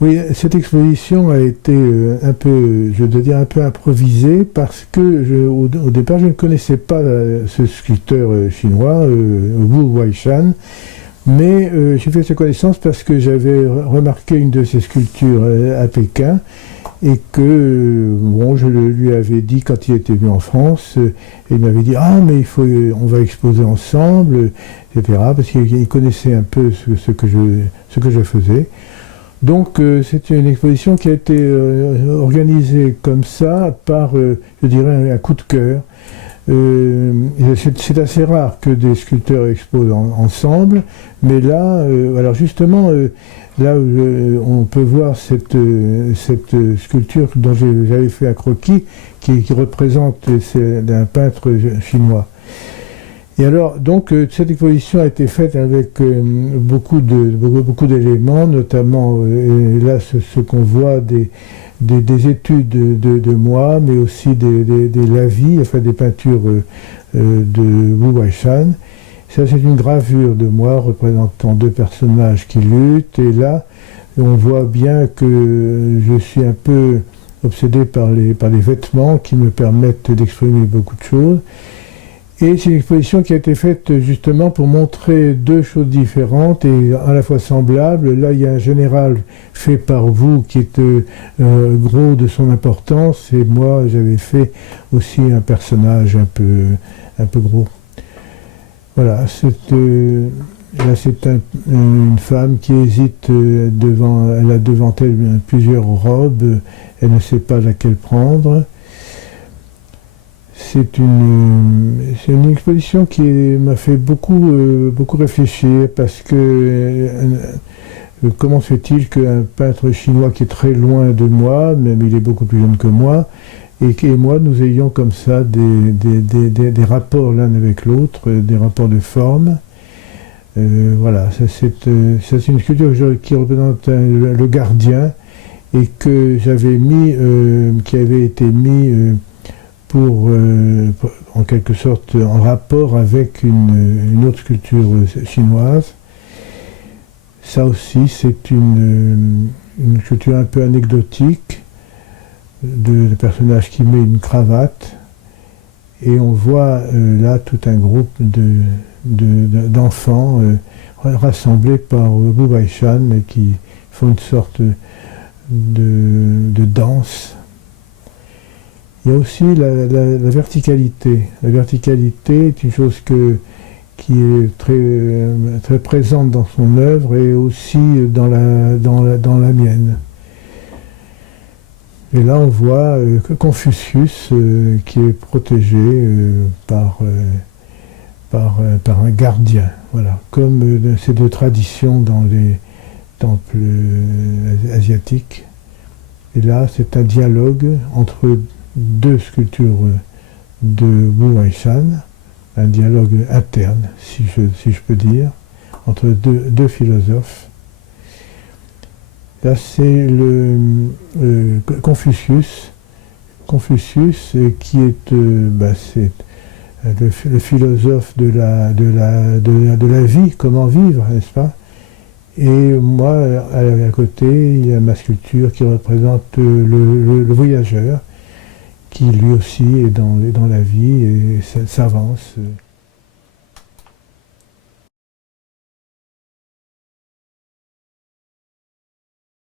Oui, cette exposition a été un peu, je dois dire, un peu improvisée parce que au départ, je ne connaissais pas ce sculpteur chinois, Wu Weishan, mais j'ai fait sa connaissance parce que j'avais remarqué une de ses sculptures à Pékin et que bon, je lui avais dit quand il était venu en France, et il m'avait dit ah mais il faut, on va exposer ensemble, etc. Parce qu'il connaissait un peu ce que je faisais. Donc c'est une exposition qui a été organisée comme ça par, je dirais, un coup de cœur. C'est assez rare que des sculpteurs exposent ensemble, mais là, alors justement, là on peut voir cette sculpture dont j'avais fait un croquis qui représente, c'est d'un peintre chinois. Et alors, donc, cette exposition a été faite avec beaucoup d'éléments, notamment, là, ce qu'on voit des études de moi, mais aussi des lavis, enfin des peintures de Wu Weishan. Ça, c'est une gravure de moi représentant deux personnages qui luttent, et là, on voit bien que je suis un peu obsédé par les vêtements qui me permettent d'exprimer beaucoup de choses. Et c'est une exposition qui a été faite justement pour montrer deux choses différentes et à la fois semblables. Là, il y a un général fait par vous qui est gros de son importance, et moi, j'avais fait aussi un personnage un peu gros. Voilà, là, c'est une femme qui hésite elle a devant elle plusieurs robes, elle ne sait pas laquelle prendre. C'est une exposition qui m'a fait beaucoup réfléchir parce que comment se fait-il qu'un peintre chinois qui est très loin de moi, même il est beaucoup plus jeune que moi, et moi nous ayons comme ça des rapports l'un avec l'autre, des rapports de forme. Voilà, ça c'est une sculpture qui représente le gardien et que j'avais mis, qui avait été mis pour, en quelque sorte, en rapport avec une autre sculpture chinoise. Ça aussi, c'est une sculpture un peu anecdotique de personnage qui met une cravate. Et on voit là tout un groupe d'enfants rassemblés par Wu Weishan qui font une sorte de danse. Il y a aussi la verticalité. La verticalité est une chose qui est très présente dans son œuvre et aussi dans la mienne. Et là, on voit Confucius qui est protégé par un gardien. Voilà. Comme c'est de tradition dans les temples asiatiques. Et là, c'est un dialogue entre deux sculptures de Wu Weishan, un dialogue interne, si je peux dire, entre deux philosophes. Là, c'est Confucius. Confucius, qui est, c'est le philosophe de la vie, comment vivre, n'est-ce pas? Et moi, à côté, il y a ma sculpture qui représente le voyageur, qui lui aussi est dans la vie et s'avance.